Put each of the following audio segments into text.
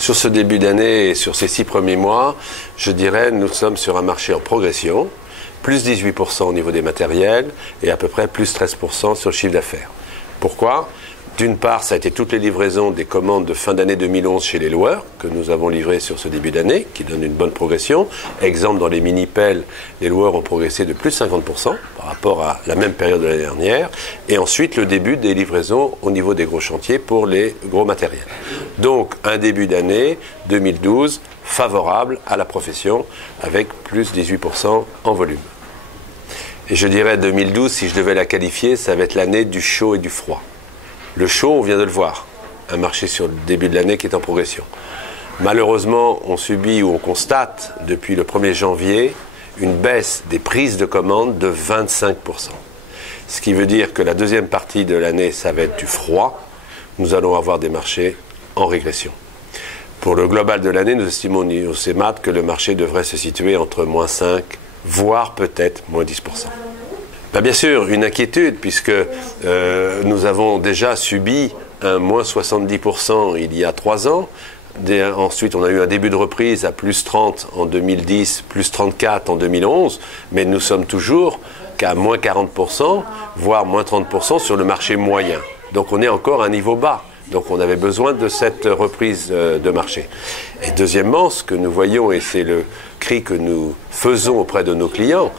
Sur ce début d'année et sur ces 6 premiers mois, je dirais nous sommes sur un marché en progression, plus 18% au niveau des matériels et à peu près plus 13% sur le chiffre d'affaires. Pourquoi ? D'une part, ça a été toutes les livraisons des commandes de fin d'année 2011 chez les loueurs que nous avons livrées sur ce début d'année, qui donne une bonne progression. Exemple, dans les mini-pelles, les loueurs ont progressé de plus 50% par rapport à la même période de l'année dernière. Et ensuite, le début des livraisons au niveau des gros chantiers pour les gros matériels. Donc, un début d'année 2012 favorable à la profession avec plus 18% en volume. Et je dirais 2012, si je devais la qualifier, ça va être l'année du chaud et du froid. Le chaud, on vient de le voir, un marché sur le début de l'année qui est en progression. Malheureusement, on subit ou on constate depuis le 1er janvier une baisse des prises de commandes de 25%. Ce qui veut dire que la deuxième partie de l'année, ça va être du froid. Nous allons avoir des marchés en régression. Pour le global de l'année, nous estimons au CEMAT que le marché devrait se situer entre moins 5, voire peut-être moins 10%. Bien sûr, une inquiétude, puisque nous avons déjà subi un moins 70% il y a 3 ans. Ensuite, on a eu un début de reprise à plus 30 en 2010, plus 34 en 2011, mais nous sommes toujours qu'à moins 40%, voire moins 30% sur le marché moyen. Donc on est encore à un niveau bas. Donc on avait besoin de cette reprise de marché. Et deuxièmement, ce que nous voyons, et c'est le cri que nous faisons auprès de nos clients,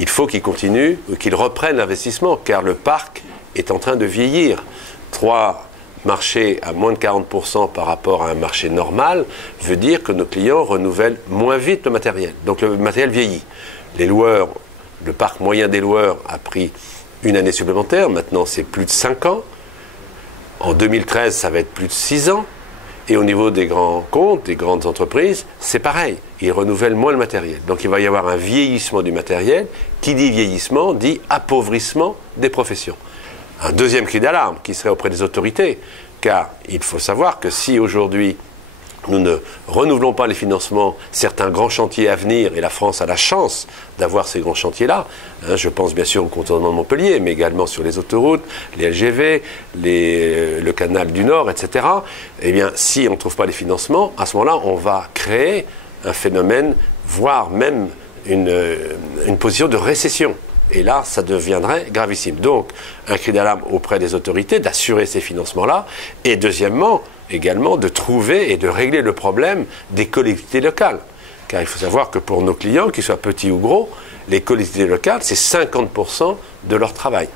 il faut qu'ils continuent, qu'ils reprennent l'investissement, car le parc est en train de vieillir. 3 marchés à moins de 40% par rapport à un marché normal veut dire que nos clients renouvellent moins vite le matériel. Donc le matériel vieillit. Les loueurs, le parc moyen des loueurs a pris une année supplémentaire, maintenant c'est plus de 5 ans. En 2013, ça va être plus de 6 ans. Et au niveau des grands comptes, des grandes entreprises, c'est pareil. Ils renouvellent moins le matériel. Donc il va y avoir un vieillissement du matériel. Qui dit vieillissement, dit appauvrissement des professions. Un deuxième cri d'alarme qui serait auprès des autorités. Car il faut savoir que si aujourd'hui nous ne renouvelons pas les financements, certains grands chantiers à venir, et la France a la chance d'avoir ces grands chantiers-là, je pense bien sûr au contournement de Montpellier, mais également sur les autoroutes, les LGV, le canal du Nord, etc. Eh bien, si on ne trouve pas les financements, à ce moment-là, on va créer un phénomène, voire même une position de récession. Et là, ça deviendrait gravissime. Donc, un cri d'alarme auprès des autorités d'assurer ces financements-là. Et deuxièmement, également, de trouver et de régler le problème des collectivités locales. Car il faut savoir que pour nos clients, qu'ils soient petits ou gros, les collectivités locales, c'est 50% de leur travail.